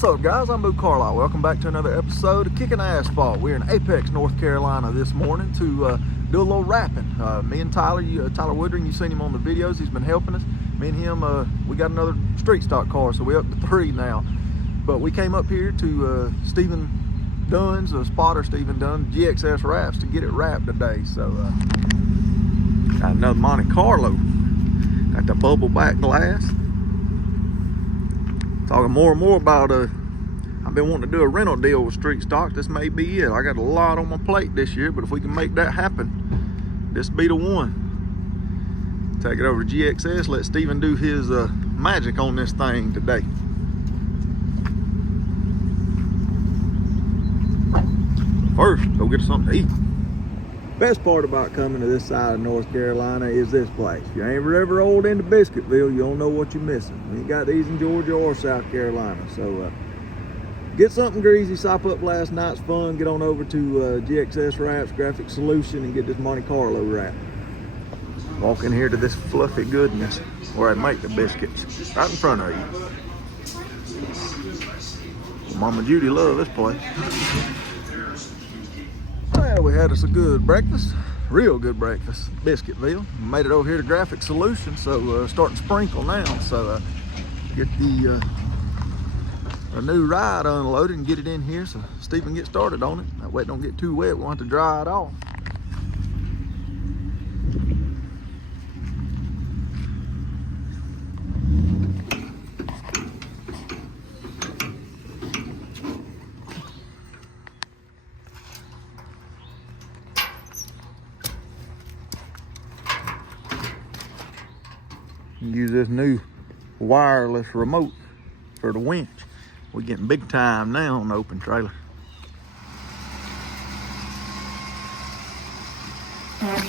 What's up, guys? I'm Boo Carlisle. Welcome back to another episode of Kicking Asphalt. We're in Apex, North Carolina this morning to do a little wrapping. Me and Tyler, Tyler Woodring, you've seen him on the videos. He's been helping us. Me and him, we got another street stock car, so we're up to 3 now. But we came up here to Stephen Dunn's, spotter Stephen Dunn, GXS Wraps, to get it wrapped today. So got another Monte Carlo. Got the bubble back glass. Talking more and more about I've been wanting to do a rental deal with Street Stock. This may be it. I got a lot on my plate this year, but if we can make that happen, this be the one. Take it over to GXS, let Steven do his magic on this thing today. First, go get us something to eat. Best part about coming to this side of North Carolina is this place. If you ain't ever rolled into Biscuitville, you don't know what you're missing. You ain't got these in Georgia or South Carolina. So get something greasy, sop up last night's fun, get on over to GXS Wraps Graphic Solution and get this Monte Carlo wrap. Walk in here to this fluffy goodness where I make the biscuits, right in front of you. Mama Judy loves this place. Well, we had us a good breakfast, real good breakfast, Biscuitville. Made it over here to Graphic Solution, so starting to sprinkle now. So get the a new ride unloaded and get it in here so Stephen get started on it. That way it don't get too wet, we want to dry it off. Use this new wireless remote for the winch. We're getting big time now on the open trailer. A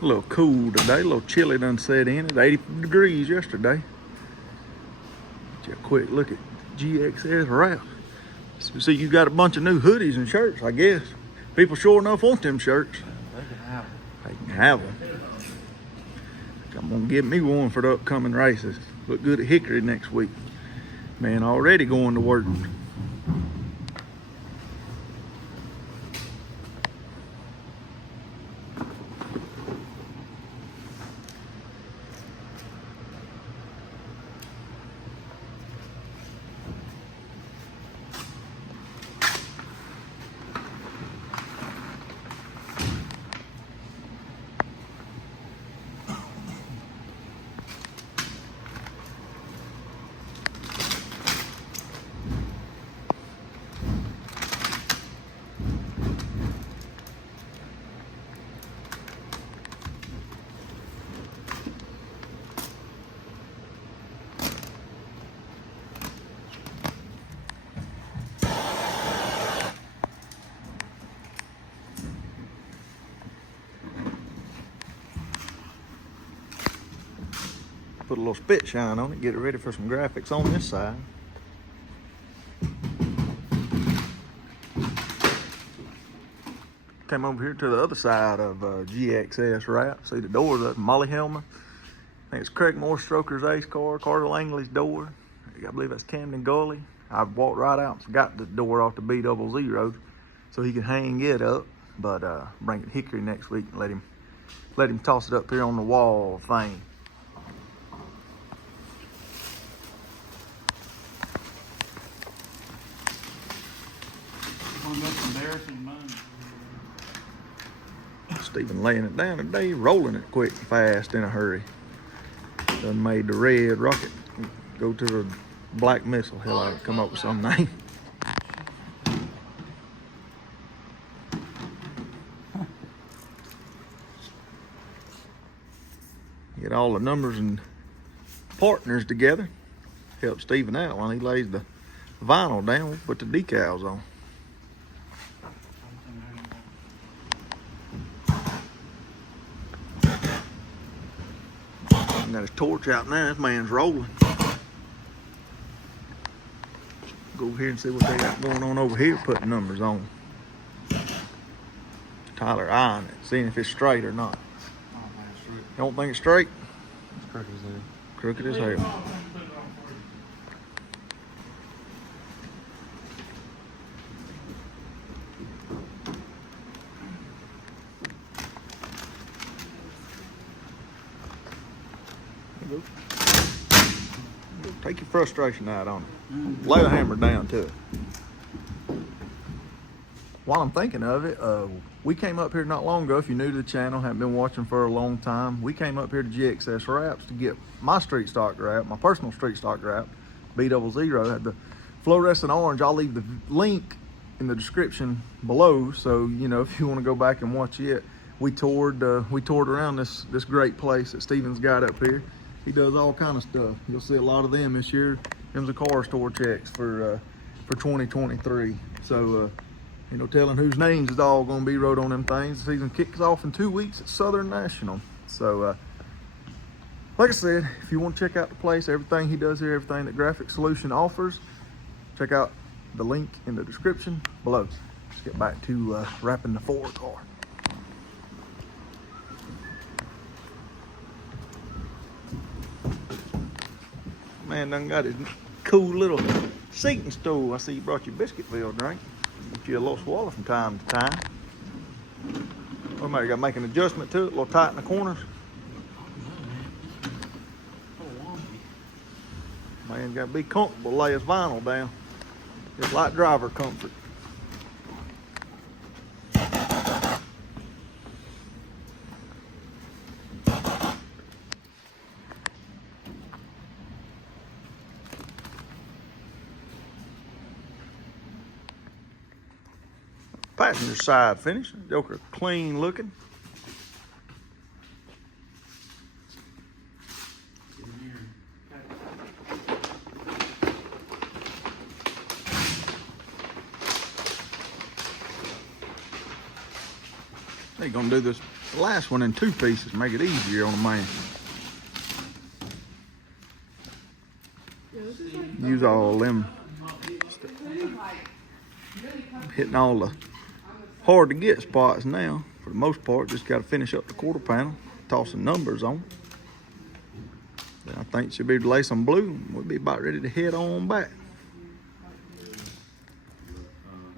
little cool today, a little chilly done set in. It's 80 degrees yesterday. Just a quick look at GXS Wrap. So see, you got a bunch of new hoodies and shirts, I guess. People sure enough want them shirts. They can have them. I'm gonna get me one for the upcoming races. Look good at Hickory next week. Man, already going to work. Put a little spit shine on it, get it ready for some graphics on this side. Came over here to the other side of GXS Wrap. See the doors up, Molly Helmer. I think it's Craig Moore Stroker's Ace car, Carter Langley's door. I believe that's Camden Gully. I walked right out and forgot the door off the B00, so he could hang it up. But bring it Hickory next week and let him toss it up here on the wall thing. Stephen laying it down today, rolling it quick and fast in a hurry. Done made the red rocket go to the black missile. Hell, I'd come up with some name. Get all the numbers and partners together. Help Stephen out when he lays the vinyl down. We'll put the decals on. Got his torch out now. This man's rolling. Go over here and see what they got going on over here, putting numbers on. Tyler eyeing it, seeing if it's straight or not. You don't think it's straight? Crooked as hell. Crooked as hell. Take your frustration out on it. Lay the hammer down to it. While I'm thinking of it, we came up here not long ago. If you're new to the channel, haven't been watching for a long time, we came up here to GXS Wraps to get my street stock wrap, my personal street stock wrap, B00. Had the fluorescent orange. I'll leave the link in the description below, so you know if you want to go back and watch it. We toured around this great place that Steven's got up here. He does all kind of stuff. You'll see a lot of them this year. Them's the car store checks for 2023. So you know, telling whose names is all going to be wrote on them things. The season kicks off in 2 weeks at Southern National. So like I said, if you want to check out the place, everything he does here, everything that Graphic Solution offers, check out the link in the description below. Let's get back to wrapping the Ford car. Man done got his cool little seating stool. I see you brought your Biscuitville drink. Get you a little swallow from time to time. We might got to make an adjustment to it, a little tight in the corners. Man, got to be comfortable, lay his vinyl down. Just like driver comfort. Passenger side finish, Joker clean looking. They're gonna do this last one in 2 pieces, make it easier on the man. Use all of them. Hitting all the hard to get spots now. For the most part, just got to finish up the quarter panel, toss some numbers on. Then I think she'll be able to lay some blue. We'll be about ready to head on back.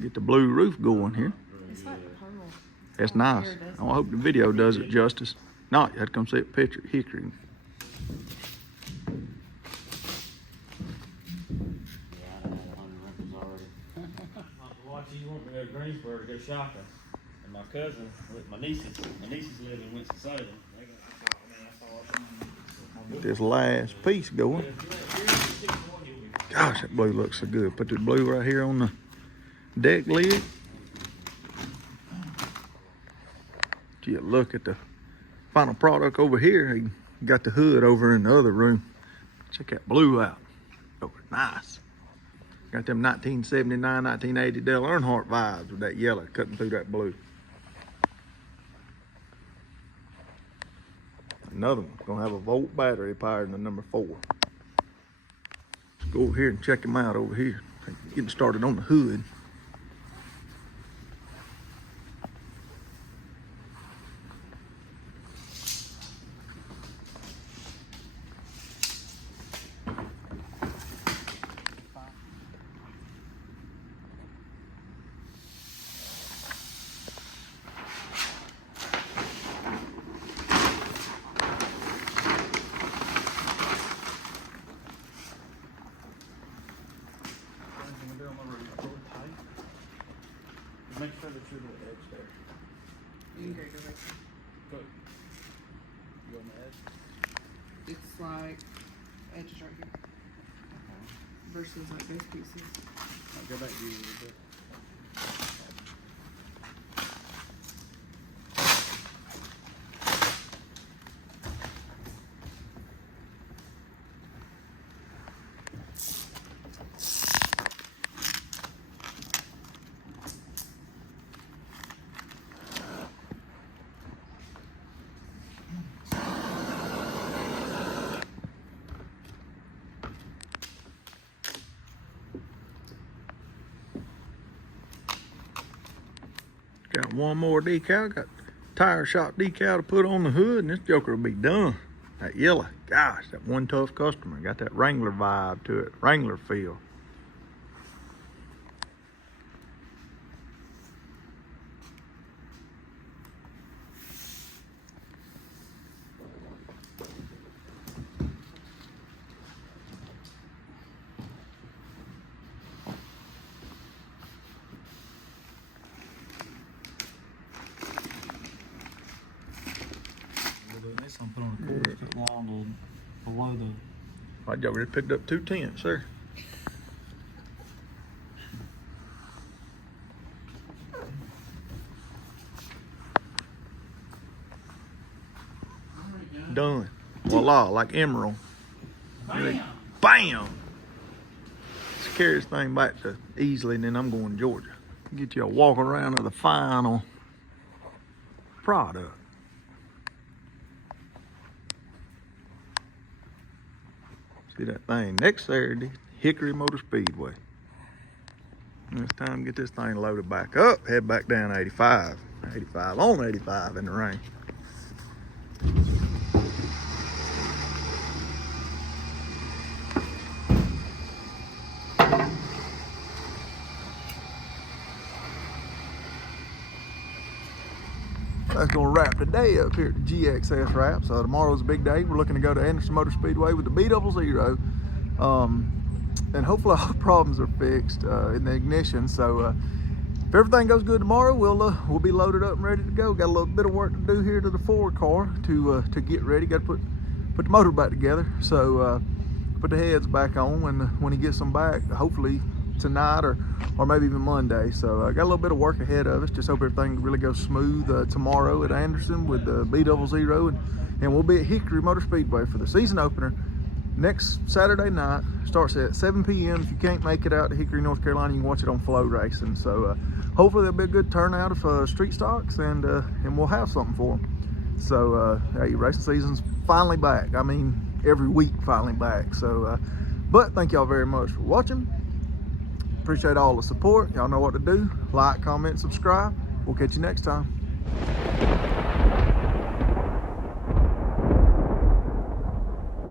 Get the blue roof going here. It's like pearl. That's nice. I hope the video does it justice. No, you had to come see a picture of Hickory. You want me to go to Greensboro to go shopping, and my cousin, my nieces live in Winston-Salem. Get this last piece going. Gosh, that blue looks so good. Put the blue right here on the deck lid. Gee, look at the final product over here. He got the hood over in the other room. Check that blue out. Oh, nice. Got them 1979, 1980 Dale Earnhardt vibes with that yellow cutting through that blue. Another one, gonna have a volt battery powered in the number 4. Let's go over here and check him out over here. Getting started on the hood. Make sure that you're the edge there. You can go right there. Good. You on the edge? It's like edges right here. Versus like those pieces. I'll go back to you a little bit. Got one more decal, got tire shop decal to put on the hood, and this joker will be done. That yellow, gosh, that one tough customer. Got that Wrangler vibe to it, Wrangler feel. Next time put on a quarter foot long below the. My job just picked up 2 tenths, sir. Done. Voila, like emerald. Bam! Bam! Let's carry this thing back to Easley, and then I'm going to Georgia. Get you a walk around of the final product. See that thing next Saturday, Hickory Motor Speedway. And it's time to get this thing loaded back up, head back down 85. 85 on 85 in the rain. That's gonna wrap today up here at the GXS Wraps. Tomorrow's a big day. We're looking to go to Anderson Motor Speedway with the B00. And hopefully all the problems are fixed in the ignition. So if everything goes good tomorrow, we'll be loaded up and ready to go. Got a little bit of work to do here to the Ford car to get ready. Got to put the motor back together. So put the heads back on when he gets them back, hopefully tonight or maybe even Monday. So I got a little bit of work ahead of us. Just hope everything really goes smooth tomorrow at Anderson with the B00, and we'll be at Hickory Motor Speedway for the season opener next Saturday night. Starts at 7 p.m. If you can't make it out to Hickory, North Carolina, you can watch it on Flow Racing. So hopefully there'll be a good turnout of street stocks, and we'll have something for them. So hey, racing season's finally back. I mean, every week finally back. So but thank y'all very much for watching. Appreciate all the support. Y'all know what to do. Like, comment, subscribe. We'll catch you next time.